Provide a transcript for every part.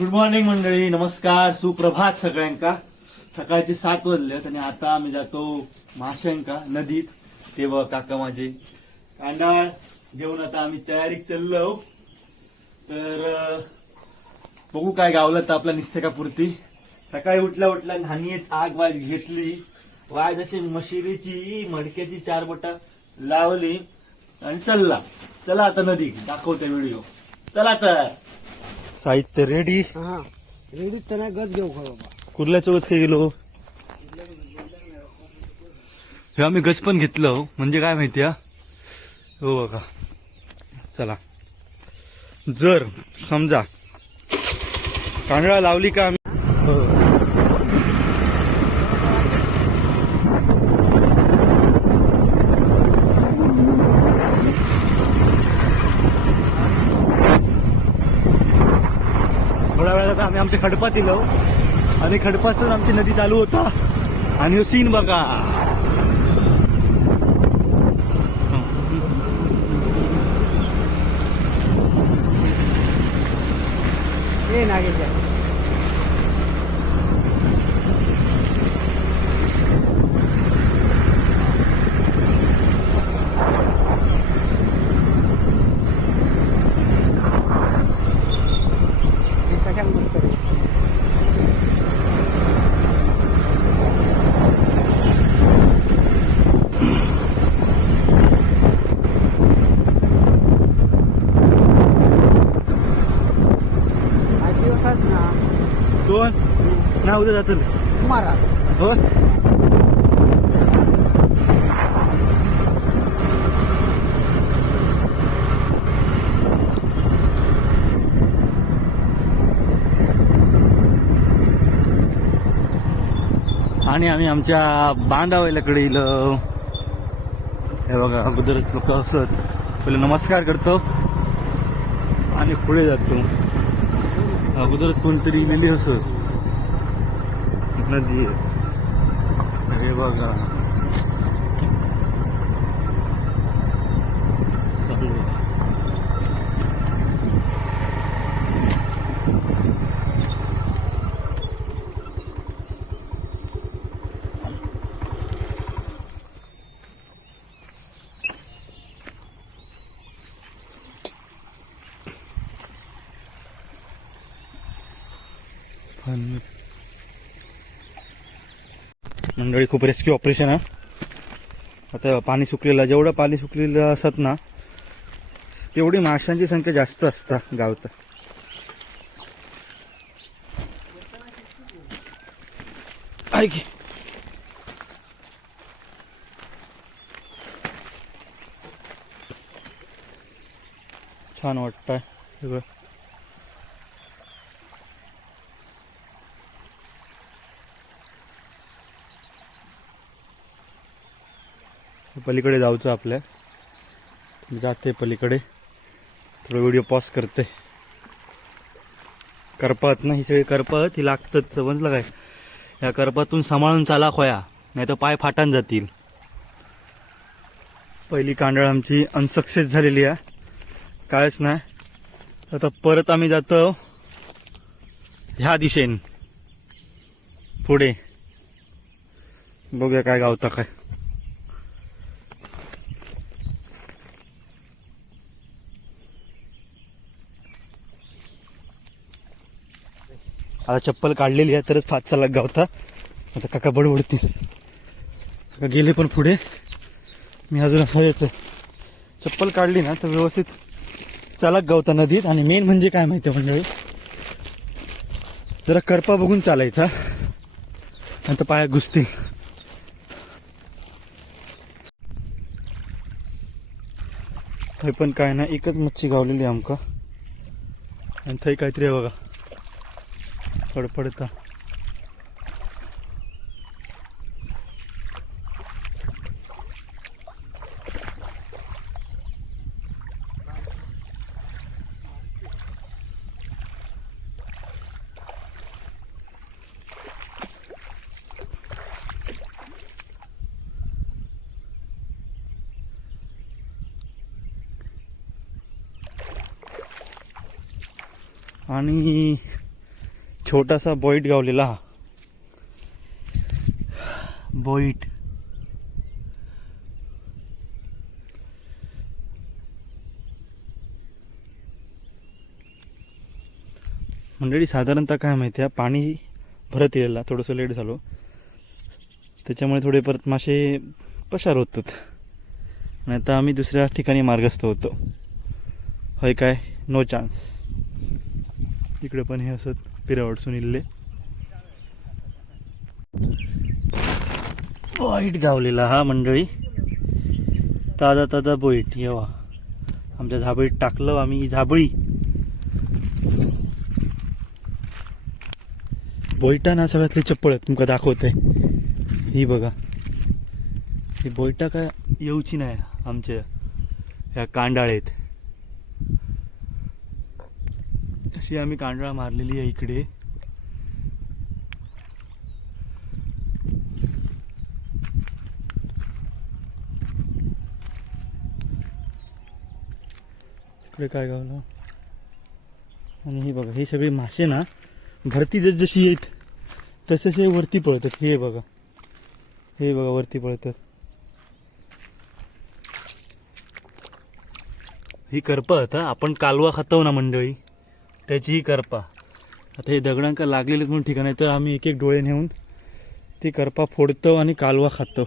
Good morning मंडळी. नमस्कार. सुप्रभात सगळ्यांका. सकाळचे सात वाजलेत आणि आता आम्ही जातो माशांका नदीत. तेव्हा काका माझे कांडाळ घेऊन आता आम्ही तयारीत चाललो तर बघू काय गावलं तर आपल्या निसते सकाळी उठल्या उठल्या घाणीत आग वाज घेतली. वाज अशी मशिरीची मडक्याची चार बोटा लावली. आणि चलला. चला आता नदी दाखवते व्हिडिओ. चला तर. साहित्य रेडी हा रेडी त्यांना गत घेऊ का बाबा. कुर्ल्या चौकात काय गेलो? हे आम्ही गच पण घेतलं म्हणजे काय माहिती हा? हो बघा. चला. जर समजा. कांदळा लावली का आम्ही हो. थोड्या वेळात आम्ही आमच्या खडपात येलो आणि खडपासून आमची नदी चालू होता. आणि हो सीन बघा. हे नागेच्या हे कशाला म्हणतो रे? आठ दिवसात ना कोण ना उद्या जातं मारा. हो आणि आम्ही आमच्या बांधावल्याकडे इलो. हे बघा अगोदर लोक असत पहिले नमस्कार करतो. आणि पुढे जातो. अगोदरच कोणतरी गेली असत. नदी आहे. हे बघा चालू आहे. पण मंडळी खूप रेस्क्यू ऑपरेशन आहे. आता पाणी सुकलेलं जेवढं पाणी सुकलेलं असत ना तेवढी माशांची संख्या जास्त असता गावत. ऐक छान वाटतंय सगळं. पलीकडे जाऊचं आपल्या. जाते पलीकडे. थोडं व्हिडिओ पॉज करते. करपात ना ही सगळी करपत ही लागतात समजलं काय? या करपातून सांभाळून चाला खोया नाही तर पाय फाटान जातील. पहिली कांडळ आमची अनसक्सेस झालेली आहे. कायच नाही. आता परत आम्ही जातो ह्या दिशेन. पुढे. बघूया काय गावता काय. आता चप्पल काढलेली आहे तरच फात चालक गावता. आता काका बडबडतील काका गेले पण पुढे. मी अजून असं यायचं चप्पल काढली ना तर व्यवस्थित चालक गावता नदीत. आणि मेन म्हणजे काय माहिती म्हणजे जरा करपा बघून चालायचा. आणि पाया घुसतील. थंय पण काय ना एकच मच्छी गावलेली आहे आमका. आणि थंय काहीतरी आहे बघा. फडफडता आणि छोटासा बॉईट गावलेला हा. बॉईट. मंडळी साधारणतः काय माहिती आहे पाणी भरत येलेला थोडंसं लेट झालो. त्याच्यामुळे थोडे परत मासे पशार होतात. आणि आता आम्ही दुसऱ्या ठिकाणी मार्गस्थ होतो. होय काय? नो चान्स इकडे पण हे असत. पिरावडसून इल्ले वाईट गावलेला हा मंडळी. ताजा ताजा बोईट येवा. आमच्या झाबळीत टाकलं आम्ही झाबळी. बोईटा ना सगळ्यातली चप्पळ आहेत तुमका आहे ही बघा. ही बोईटा काय येऊची नाही आमच्या ह्या कांडाळेत. अशी आम्ही कांडळा मारलेली आहे इकडे. इकडे काय गावला? आणि हे बघा हे सगळे मासे ना भरती जस जशी येत तसे हे वरती पळतात. हे बघा. हे बघा वरती पळतात. ही करपत आपण कालवा खातो ना मंडळी? त्याचीही करपा. आता हे दगडांका लागलेले म्हणून ठिकाण आहे तर आम्ही एक एक डोळे नेऊन ती करपा फोडतो आणि कालवा खातो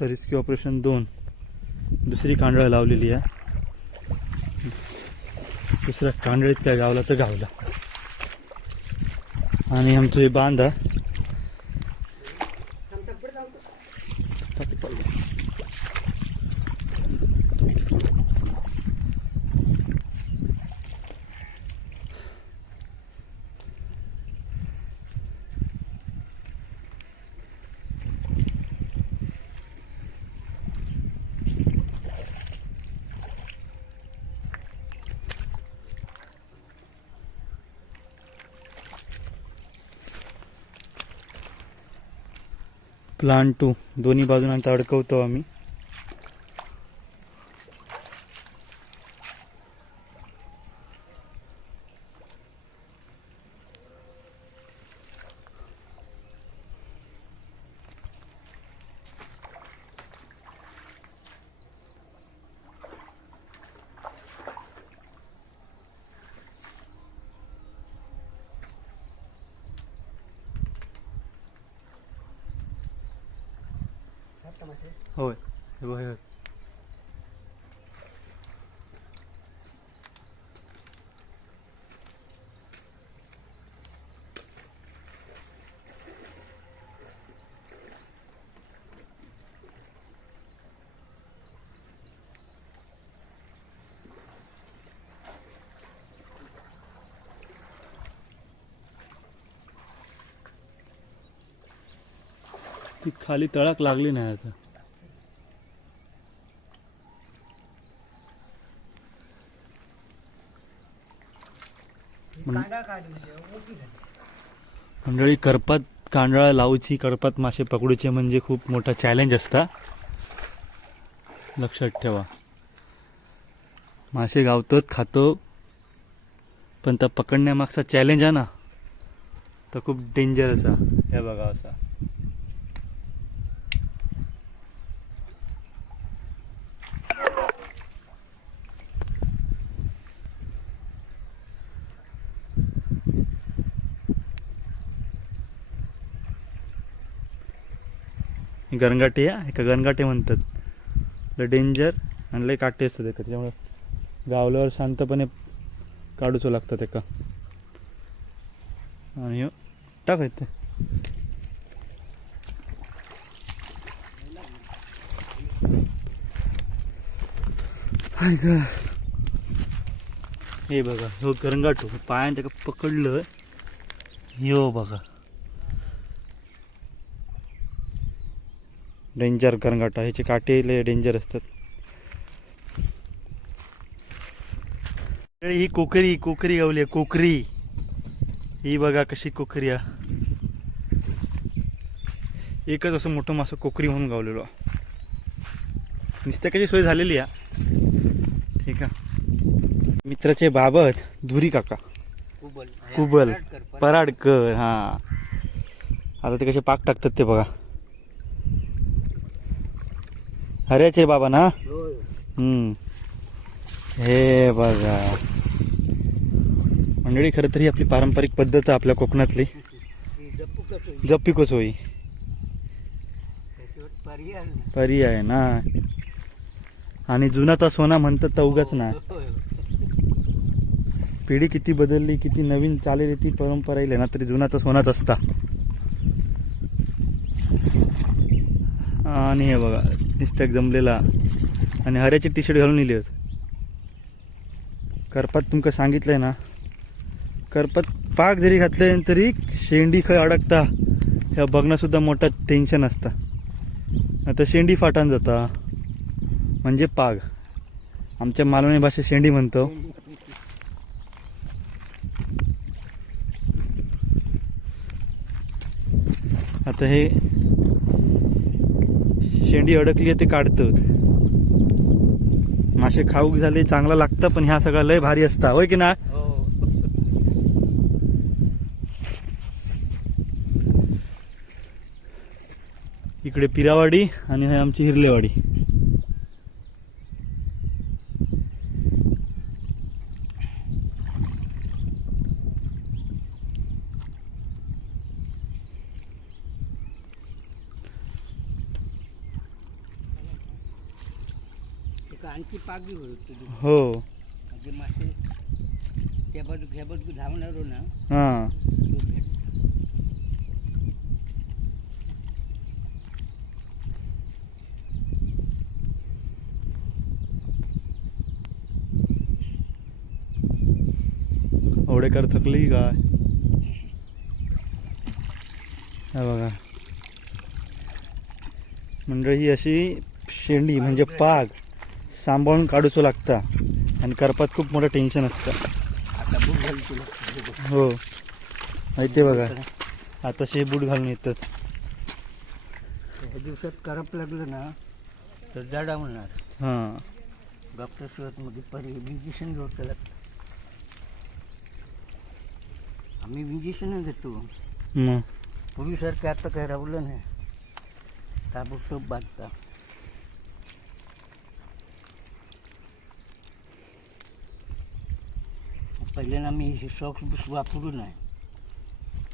तर रिस्क्यू ऑपरेशन दोन. दुसरी कांडळ लावलेली आहे. दुसऱ्या कांडळीत काय गावला तर गावला. आणि आमचं हे बांधा प्लांट टू दोन्ही बाजून आता अडकवतो आम्ही होय हे बघ, हे ती खाली तळाक लागली नाही आता. मंडळी करपात कांडळा लावची करपात मासे पकडूचे म्हणजे खूप मोठा चॅलेंज असता. लक्षात ठेवा. मासे गावतात खातो पण त्या पकडण्यामागचा चॅलेंज आहे ना तर खूप डेंजर असा हे बघा असा. गणगाटे या एका गणगाटे म्हणतात. लय डेंजर आणि लय काटे असतात एका त्याच्यामुळे गावल्यावर शांतपणे काढूचं लागतात एका. आणि टाकायचं हाय का हे बघा ह्यो गरंगाटो पायाने त्याला पकडलं. यो बघा. डेंजर गरंगाटा ह्याचे काटे लय डेंजर असतात. ही कोकरी कोकरी गावली आहे, कोकरी. ही बघा कशी कोकरी आहे. एकच असं मोठं मासं कोकरी म्हणून गावलेलो निस्त्याकाची सोय झालेली आहे. ठीक आहे. मित्राचे बाबत धुरी काका. कुबल. कुबल. पराडकर हा. आता ते कसे पाक टाकतात ते बघा. हऱ्याचे बाबा ना? हम्म. हे बघा. मंडळी खरं तर आपली पारंपरिक पद्धत आहे आपल्या कोकणातली. जप्पी कोसोई? पर्याय पर्याय ना? आणि जुनाचा सोना म्हणतात तर उगाच ना. पिढी किती बदलली किती नवीन चालेली ती परंपरा येईल ना तरी जुनाचा सोनाच असता. आणि हे बघा निस्त्याक जमलेला आणि हऱ्याचे टी शर्ट घालून इले करपात तुमका सांगितलंय ना. करपात पाक जरी घातले तरी शेंडी खय अडकता ह्या बघणंसुद्धा मोठा टेन्शन असता. आता शेंडी फाटान जाता. म्हणजे पाग. आमच्या मालवणी भाषेत शेंडी म्हणतो. आता हे शेंडी अडकली आहे ते काढतात मासे खाऊक झाले चांगला लागतं पण ह्या सगळा लय भारी असता होय की ना? हो. इकडे पिरावाडी आणि हे आमची हिरलेवाडी एक हो. म्हणजे मासे त्या बाजू ह्या बाजू धावणारो ना हां. तो भेट ओढेकर थकली काय हे बघा. मंडळी ही अशी शेंडी म्हणजे पाग. सांभाळून काढूचो लागता. आणि करपात खूप मोठं टेन्शन असतं. हो. माहिती बघा. आता शे बूट घालून येतात. ह्या दिवसात करप लागलं ना तर जाडा म्हणणार हां. डॉक्टर सुरतमध्ये परी इंजेक्शन घेऊ त्याला. आम्ही इंजेक्शन मग? पूर्वीसारखं आता काय राहिलं नाही. ताबडतोब बांधता. पहिल्यांदा मी हे सॉक्स बिक्स वापरू नाही.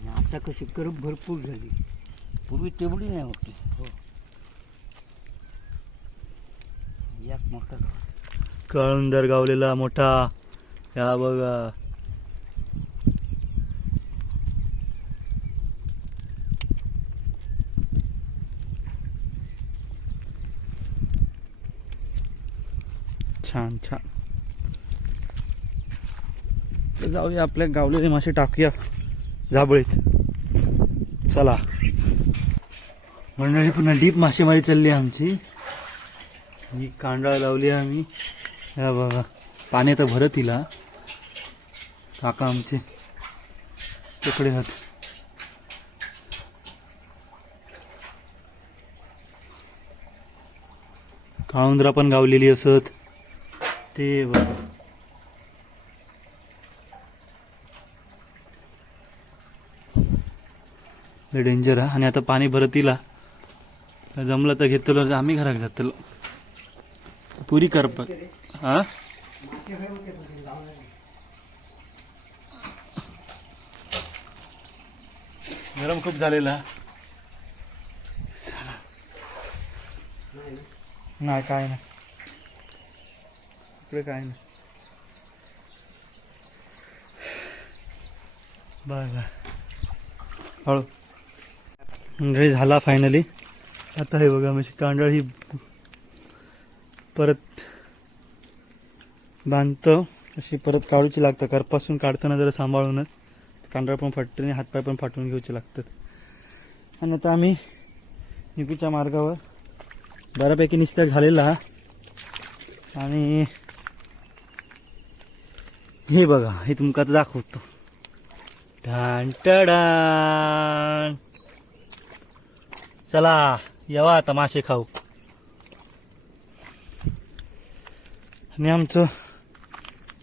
आणि आता कशी करप भरपूर झाली. पूर्वी तेवढी नाही होती. हो. यात मोठा कळंदर गावलेला मोठा या बघा छान छान तर जाऊया आपल्या गावलेले मासे टाकूया. जाबळीत चला. मंडळी पुन्हा डीप मासेमारी चालली आहे आमची. ही कांडा लावली आहे आम्ही. बघा पाणी तर भरत तिला काका आमचे. तिकडे हात. काळुंदरा पण गावलेली असत. ते बघा. लय डेंजर हा आणि आता पाणी भरत तिला जमलं तर घेतलो आम्ही घरात जातलो. पुरी करपत हा? गरम खूप झालेला. नाही काय नाही. इकडे काय नाही. बाय बाय हळू. मंडळी झाला फायनली आता हे बघा म्हणजे कांडळ ही परत बांधतो. अशी परत काढूची लागतं. करपासून काढताना जरा सांभाळूनच. कांडळ पण फाटते आणि हातपाय पण फाटून घ्यायचे लागतात. आणि आता आम्ही निकूच्या मार्गावर बऱ्यापैकी निस्त्याग झालेला हा. आणि हे बघा हे तुमका आता दाखवतो. ढान चला येवा आता मासे खाऊ. आणि आमचं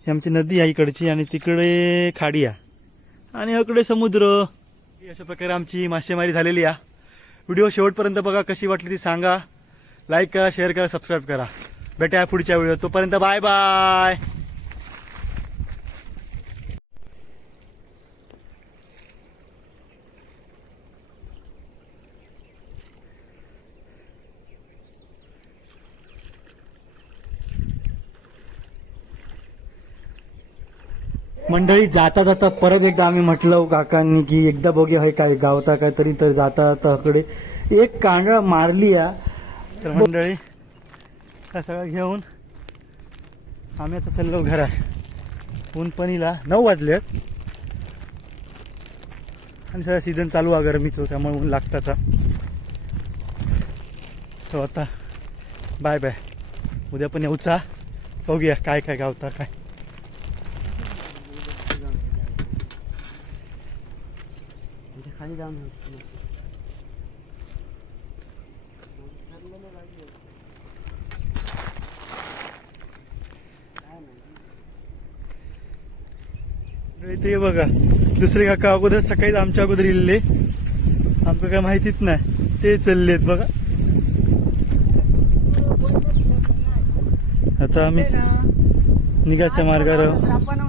आमची नदी आहे इकडची आणि तिकडे खाडी आहे. आणि इकडे समुद्र. अशा प्रकारे आमची मासेमारी झालेली आहे. व्हिडिओ शेवटपर्यंत बघा कशी वाटली ती सांगा. लाईक करा शेअर करा सबस्क्राईब करा. भेटा पुढच्या व्हिडिओ तोपर्यंत बाय बाय. मंडळी जाता जाता परत एकदा आम्ही म्हटलं हो काकांनी की एकदा बघूया हे काय गावता काय तरी तर जाता जाता कडे एक कांडळा मारली या तर मंडळी हा सगळं घेऊन आम्ही आता चाललो घरात. ऊन पणीला नऊ वाजले आणि सगळं सीझन चालू आहे गरमीचं हो, त्यामुळे ऊन लागताचा. सो आता बाय बाय. उद्या पण येऊचा. बघूया काय काय गावता काय. खाली जाऊन ते बघा दुसरे काका अगोदर सकाळीच आमच्या अगोदर इल्ले आमचं काय माहितीच नाही ते चाललेत बघा आता आम्ही निघाच्या मार्गावर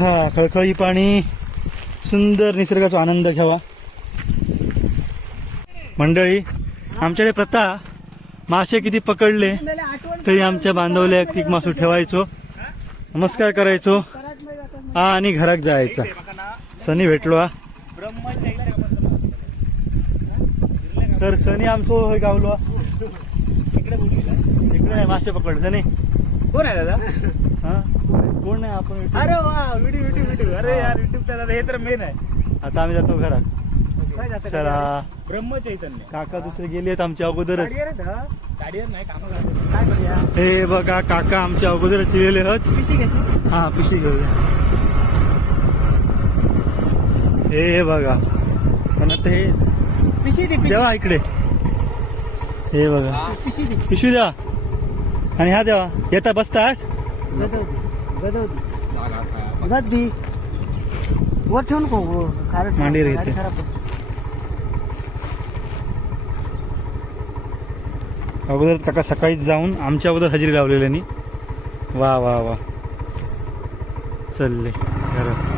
हा खळखळी पाणी सुंदर निसर्गाचा आनंद घ्यावा. मंडळी आमच्याकडे प्रथा मासे किती पकडले तरी आमच्या बांधवल्या एक मासू ठेवायचो नमस्कार करायचो हा आणि घरात जायचा. सनी भेटलो हा. तर सनी आमचो गावलो. इकडे नाही मासे पकड सनी. कोण आहे दादा? हा? कोण नाही आपण अरे वा व्हिडिओ व्हिडिओ व्हिडिओ अरे यार युट्यूब दादा हे तर मेन आहे. आता आम्ही जातो घरात. चला. ब्रह्मचैतन्य. काका दुसरे गेले आहेत आमच्या अगोदरच. गाडीवर नाही कामाला काय करूया? हे बघा काका आमच्या अगोदरच गेलेले आहेत. हा पिशी घेऊया. हे हे बघा. पण आता हे पिशी दे देवा इकडे. हे बघा. पिशी दे. पिशवी द्या. आणि हा देवा येता बसता आज गद्दी वर ठेवून को खारट मांडीवर गाडी येते. खराब होते. अगोदर काका सकाळीच जाऊन आमच्या अगोदर हजेरी लावलेल्यानी वा वा वा. चालले. घरात